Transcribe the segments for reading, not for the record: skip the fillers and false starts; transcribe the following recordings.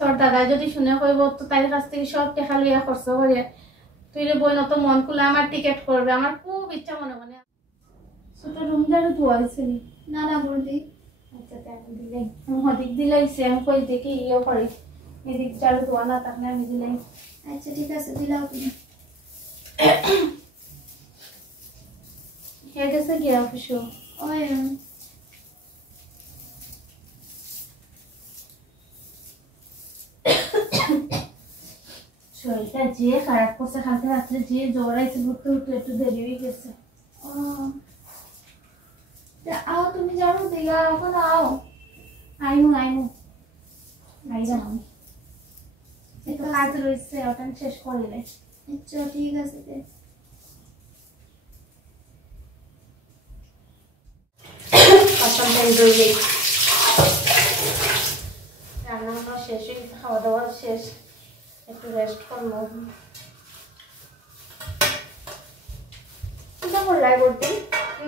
তোর দাদা যদি শুনে কইব তো তাই কাছ থেকে সব টাকা লইয়া খরচ করে তুই রে বই নত মন খুলে আমার টিকেট করবে আমার খুব ইচ্ছা মনে মনে ছোট রুম যারও ধোয়া হয়েছে না না বলদি আচ্ছা আমি দিলাই হদিক দিলাইছে আমি কই দেখি ইয়ে করে এদিক যারও ধোয়া না থাকলে আমি দিলাই আচ্ছা ঠিক আছে দিলাও তুমি হে গেছে গিয়া অফিসও ওই শরীরটা যে খারাপ করছে কালকে রাত্রে যে জ্বর আইছে উঠতে উঠতে একটু দেরি হয়ে গেছে আও তুমি যাবো দিঘা এখন আও আইনু আইলাম আমি একটু কাজ রয়েছে ওটা শেষ করলে আচ্ছা ঠিক আছে রান্না শেষ হয়ে খাওয়া দাওয়া শেষ একটু রেস্ট করবো কিটা করলাই বলতে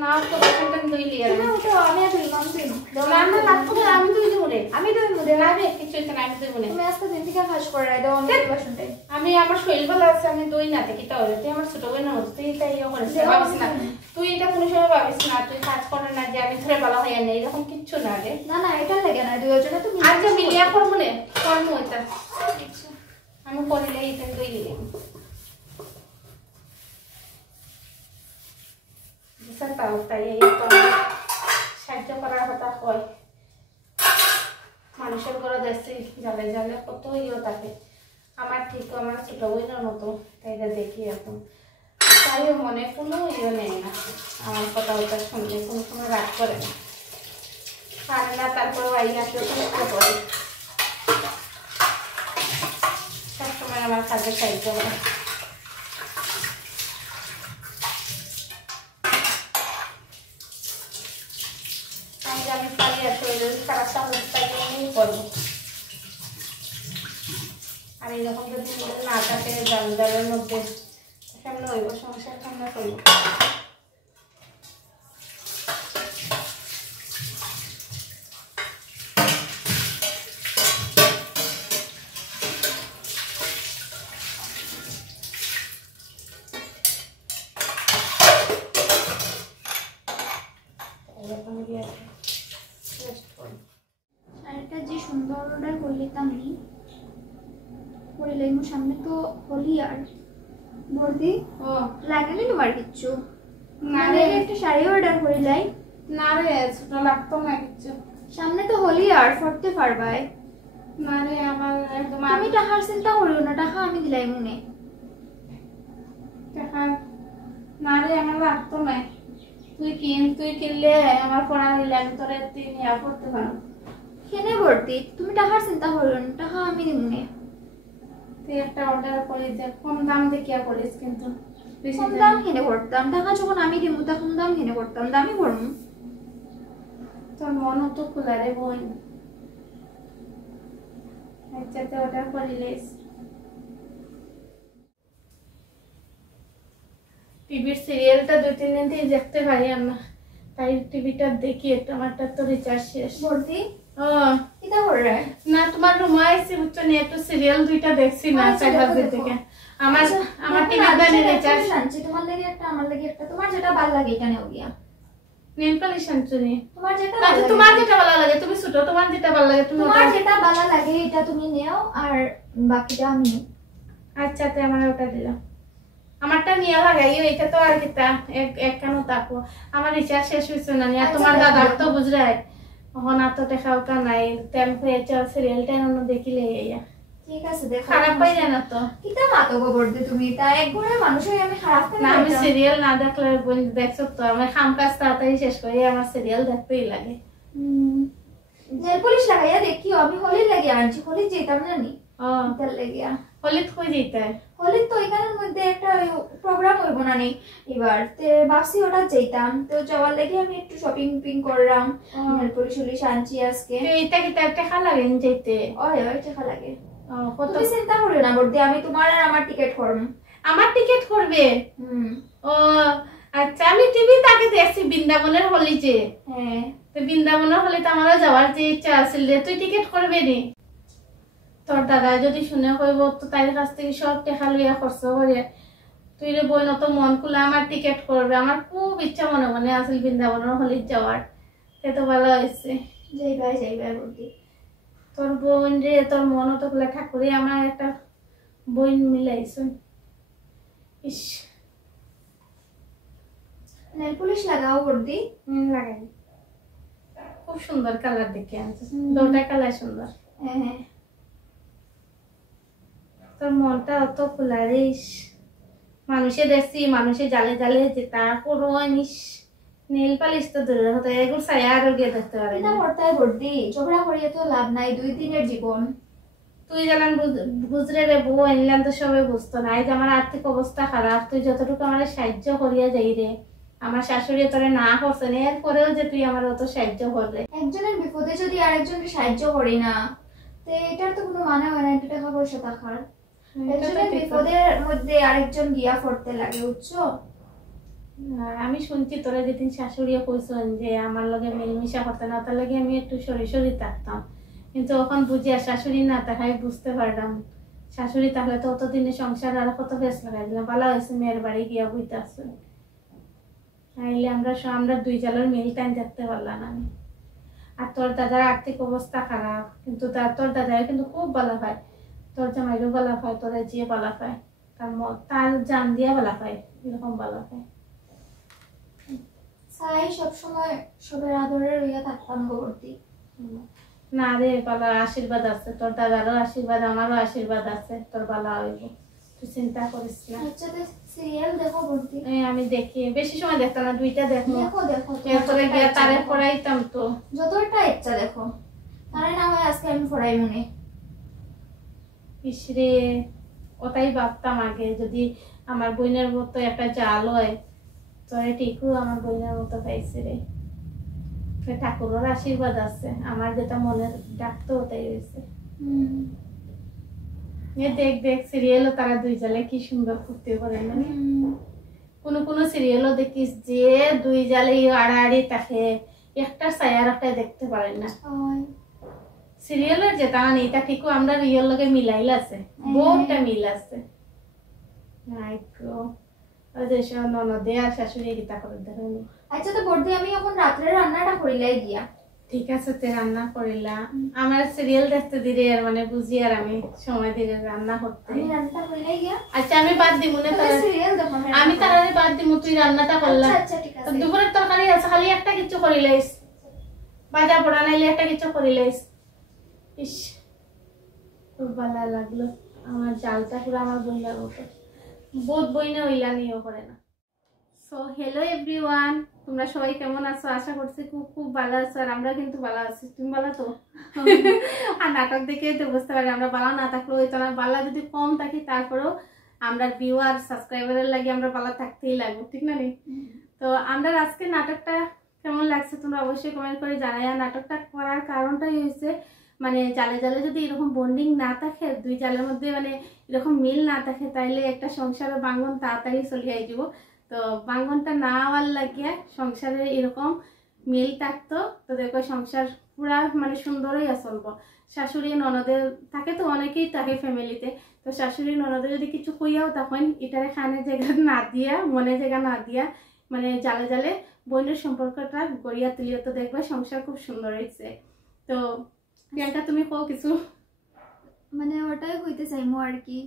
না তো বাসনটা ধুইলি আর না ওটা আমি আর দিলাম দিন রান্না লাগতো না আমি ধুইলি মনে আমি তো মুদে লাইবে কিছু একটা আমি ধুই মনে তুমি আজকে দিন থেকে কাজ করাই দাও আমি বাসনটাই আমি আমার শরীর ভালো আছে আমি দই না দেখি তাহলে তুই আমার ছোট বোন হতো তুই তাই ইয়ে করিস না ভাবিস না তুই এটা কোনো সময় ভাবিস না তুই কাজ করে না যে আমি ধরে ভালো হইয়া নেই এরকম কিচ্ছু না রে না না এটা লাগে না দুইজনে তুমি আচ্ছা মিলিয়া করবো নে করবো এটা আমি করিলে এটা দই দিলাম তাও তাই এই তো সাহায্য করার কথা হয় মানুষের ঘরে দেখছি জালে জালে কত ইয়ে থাকে আমার ঠিক আমার ছোট বোনের মতো তাই দেখি এখন তাইও মনে কোনো ইয়ে নেই না আমার কথা ওটা শুনলে কোনো রাগ করে না পারে না তারপর বাড়ি আসলে চেষ্টা করে সবসময় আমার কাজে সাহায্য করে আমি পারি আর শরীরের খারাপটা হচ্ছে করবো আর এইরকম যদি না থাকে জালের মধ্যে সামনে হইব সমস্যার সামনে করবো শাড়িটা যে সুন্দর অর্ডার করলিতাম নি করিলাম সামনে তো হোলি আর বর্দি ও লাগেনি তোমার কিচ্ছু না রে রে একটা শাড়ি অর্ডার করিলাই না রে ছোট লাগতো না কিচ্ছু সামনে তো হোলি আর পড়তে পারবাই না রে আমার একদম আমি টাকার চিন্তা করিও না টাকা আমি দিলাই মনে টাকা না রে আমার লাগতো না তুই কিনলে আমার পড়া নিলে আমি তোর নিয়ে পড়তে পারো কেনে ভর্তি তুমি টাকার চিন্তা করিও না টাকা আমি দিব মনে তুই একটা অর্ডার করে দে কম দাম দেখিয়া করিস কিন্তু বেশি কম দাম কেনে করতাম টাকা যখন আমি দিব তখন দাম কেনে করতাম দামই করবো তোর মন তো খোলা রে বোন আচ্ছা তো অর্ডার করিলিস টিভির সিরিয়ালটা 2-3 দিন থেকে দেখতে পারি না তাই টিভিটা দেখি একটু আমারটা তো রিচার্জ শেষ ভর্তি ও কিটা করে না তোমার রুমে আইছি বুঝছো নি একটু সিরিয়াল দুইটা দেখছি না 4-5 দিন থেকে আমার টিভির দানে রিচার্জ আনছি তোমার লাগি একটা আমার লাগি একটা তোমার যেটা ভালো লাগে এটা নেও গিয়া নেল পালিশ আনছনি তোমার যেটা আচ্ছা তোমার যেটা ভালো লাগে তুমি ছোট তোমার যেটা ভালো লাগে তুমি তোমার যেটা ভালো লাগে এটা তুমি নেও আর বাকিটা আমি আচ্ছা তে আমার ওটা দিলাম আমারটা নিয়ে লাগাই এটা তো আর কিটা এক কেন তাকো আমার রিচার্জ শেষ হইছে না আর তোমার দাদার তো বুঝরাই এখন আর তো দেখাও কা নাই তেল হয়েছে সিরিয়ালটা এমন দেখিলে ইয়া ঠিক আছে দেখো খারাপ পাই না তো কিটা মাতো গোবরদে তুমি তা একবারে মানুষই আমি খারাপ করে না আমি সিরিয়াল না দেখলে দেখছো তো আমি কাম কাজ তাড়াতাড়ি শেষ করি আমার সিরিয়াল দেখতেই লাগে নেল পলিশ লাগাইয়া দেখিও আমি হোলি লাগি আনছি হোলি যেতাম না নি ও তেল লাগিয়া হলিত কই দিতে হোলি তো এখানের মধ্যে একটা প্রোগ্রাম হইব না নি এবার তে ভাবছি ওটা যেতাম তো যাওয়ার লাগি আমি একটু শপিং পিং করলাম নেল পলিশ হলি আনছি আজকে এইটা কি টাকা লাগে যেতে ওই টাকা লাগে কত তুমি চিন্তা করিও না বর্দি আমি তোমার আর আমার টিকেট করব আমার টিকিট করবে ও আচ্ছা আমি টিভি তাকে দেখছি বৃন্দাবনের হলি যে হ্যাঁ তো বৃন্দাবনের হলিতে আমারও যাওয়ার যে ইচ্ছা আছিল রে তুই টিকিট করবে নি তো তোর দাদা যদি শুনে কইব তো তাই কাছ থেকে সব টাকা লইয়া খরচ করে তুই রে বই নত মন খুলে আমার টিকেট করবে। আমার খুব ইচ্ছা মনে মনে আসল বৃন্দাবনের হলির যাওয়ার। সে তো ভালো হয়েছে। যাইবাই বলতি তোর বোন রে তোর মন তো খুলে ঠাকুরে আমার একটা বোন মিলাইছ। ইস নেল পলিশ লাগাও বলতি। লাগাই খুব সুন্দর কালার দেখে আনছিস। দুটা কালার সুন্দর। হ্যাঁ তোর মনটা অত খোলা রিস। মানুষে দেখছি মানুষে জালে জালে যে তারপরও আনিস নীল পালিশ তো দূরের কথা এগুলো ছায়া আরো গিয়ে দেখতে পারে এটা করতেই বলতি ঝগড়া করিয়ে তো লাভ নাই 2 দিনের জীবন। তুই জানান বুঝরে রে বউ আনলাম তো সবাই বুঝতো না। এই যে আমার আর্থিক অবস্থা খারাপ তুই যতটুকু আমার সাহায্য করিয়া যাই রে আমার শাশুড়ি তোরে না করছেন এরপরেও যে তুই আমার অত সাহায্য করলে। একজনের বিপদে যদি আরেকজনকে সাহায্য করি না তো এটার তো কোনো মানে হয় না। 2 টাকা পয়সা থাকার একজনের বিপদের মধ্যে আরেকজন গিয়া পড়তে লাগে বুঝছো। আমি শুনছি তোরা যেদিন শাশুড়িও কইছেন যে আমার লগে মিলমিশা করতে না তার লাগে আমি একটু সরি সরি থাকতাম কিন্তু এখন বুঝি আর শাশুড়ি না তাকাই বুঝতে পারলাম শাশুড়ি তাহলে তো অতদিনে সংসার আর কত বেশ লাগাই দিলাম। ভালো হয়েছে মেয়ের বাড়ি গিয়া বইতে আসছে নাইলে আমরা 2 জালের মিল টাইম দেখতে পারলাম না। আর তোর দাদার আর্থিক অবস্থা খারাপ কিন্তু তোর দাদা কিন্তু খুব ভালো পায়। তোর জামাইরও ভালো পায় তোরা যে ভালো পায় তার জান দিয়া ভালো পায় এরকম ভালো পায়। চাই সবসময় সবের আদরে রইয়া থাকতাম বলতি। না রে ভালো আশীর্বাদ আছে তোর দাদারও আশীর্বাদ আমারও আশীর্বাদ আছে তোর ভালো হইব তুই চিন্তা করিস না। আচ্ছা তো সিরিয়াল দেখো বলতি। আমি দেখি বেশি সময় দেখতাম না 2টা দেখো দেখো এরপরে গিয়া তারে পড়াইতাম তো যতটা ইচ্ছা দেখো তারে না হয় আজকে আমি পড়াই মনে। ইসরে ওটাই ভাবতাম আগে যদি আমার বোনের মতো একটা জাল হয় তোরে ঠিকও আমার বোনের মতো পাইছে রে। ঠাকুরের আশীর্বাদ আছে আমার যেটা মনে ডাকতো ওটাই হয়েছে। দেখ দেখ সিরিয়ালও তারা 2 জালে কি সুন্দর করতে পারে না। কোন সিরিয়ালও দেখিস যে 2 জালে আড়াআড়ি থাকে একটা ছায়ার একটা দেখতে পারেন না। সিরিয়ালের যেটা নেই তা ঠিকও আমরা রিয়েল লগে মিলাইল আছে বহুতটা মিল আছে। ননদে আর শাশুড়ি গীতা করে দেখেন। আচ্ছা তো বর্দি আমি এখন রাত্রে রান্নাটা করিলাই গিয়া। ঠিক আছে তে রান্না করিলা আমার সিরিয়াল দেখতে দিলে আর মানে বুঝি আর আমি সময় দিলে রান্না করতে। আমি রান্নাটা করিলাই গিয়া। আচ্ছা আমি বাদ দিমু না তাহলে সিরিয়াল দেখো আমি তাহলে বাদ দিমু তুই রান্নাটা করলা। আচ্ছা ঠিক আছে দুপুরের তরকারি আছে খালি একটা কিছু করিলাইস বাজা পড়া নাইলে একটা কিছু করিলাইস। ইস খুব ভালো লাগলো আমার জালটা পুরো আমার বইলার মতো বহুত বইনে হইলা নিয়েও করে না। সো হ্যালো এভরিওয়ান তোমরা সবাই কেমন আছো আশা করছি খুব খুব ভালো আছো আর আমরা কিন্তু ভালো আছি। তুমি ভালো তো? আর নাটক দেখে তো বুঝতে পারি আমরা ভালো না থাকলেও হইতো না ভালো যদি কম থাকি তারপরেও আমরা ভিউয়ার সাবস্ক্রাইবারের লাগে আমরা ভালো থাকতেই লাগবো ঠিক না? তো আমরা আজকে নাটকটা কেমন লাগছে তোমরা অবশ্যই কমেন্ট করে জানাই। আর নাটকটা করার কারণটাই হয়েছে মানে জালে জালে যদি এরকম বন্ডিং না থাকে 2 জালের মধ্যে মানে এরকম মিল না থাকে তাইলে একটা সংসারের বাঙ্গন তাড়াতাড়ি চলিয়ে যাব। তো বাঙ্গনটা না হওয়ার লাগিয়া সংসারে এরকম মিল থাকতো তো দেখো সংসার পুরা মানে সুন্দরই চলবো। শাশুড়ি ননদের থাকে তো অনেকেই থাকে ফ্যামিলিতে তো শাশুড়ি ননদের যদি কিছু কইয়াও তখন এটারে খানে জায়গা না দিয়া মনে জায়গা না দিয়া মানে জালে জালে বোনের সম্পর্কটা গড়িয়া তুলিয়া তো দেখবে সংসার খুব সুন্দর হয়েছে। তো প্রিয়াঙ্কা তুমি কও কিছু। মানে ওটাই হইতে চাইমু আর কি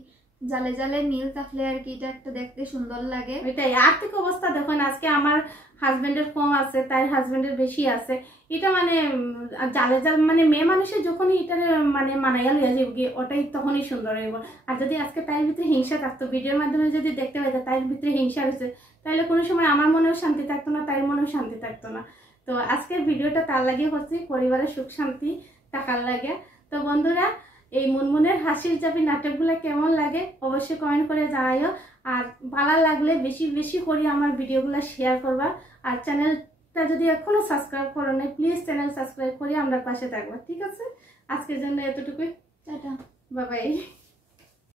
জালে জালে মিল থাকলে আর কি এটা একটা দেখতে সুন্দর লাগে। এটাই আর্থিক অবস্থা দেখুন আজকে আমার হাজবেন্ডের কম আছে তাই হাজবেন্ডের বেশি আছে এটা মানে জালে জাল মানে মেয়ে মানুষের যখনই এটা মানে মানাইয়া লইয়া যাবে ওটাই তখনই সুন্দর হইব। আর যদি আজকে তার ভিতরে হিংসা থাকতো ভিডিওর মাধ্যমে যদি দেখতে পাইতো তার ভিতরে হিংসা হয়েছে তাহলে কোনো সময় আমার মনেও শান্তি থাকতো না তার মনেও শান্তি থাকতো না। তো আজকের ভিডিওটা তার লাগিয়ে করছি পরিবারের সুখ শান্তি টাকার লাগে। তো বন্ধুরা এই মুনমুনের হাসির চাবি নাটকগুলো কেমন লাগে অবশ্যই কমেন্ট করে জানাইও। আর ভালো লাগলে বেশি বেশি করে আমার ভিডিওগুলো শেয়ার করবা। আর চ্যানেলটা যদি এখনো সাবস্ক্রাইব করো না প্লিজ চ্যানেল সাবস্ক্রাইব করে আমরা পাশে থাকবো ঠিক আছে। আজকের জন্য এতটুকুই টাটা বাই বাই।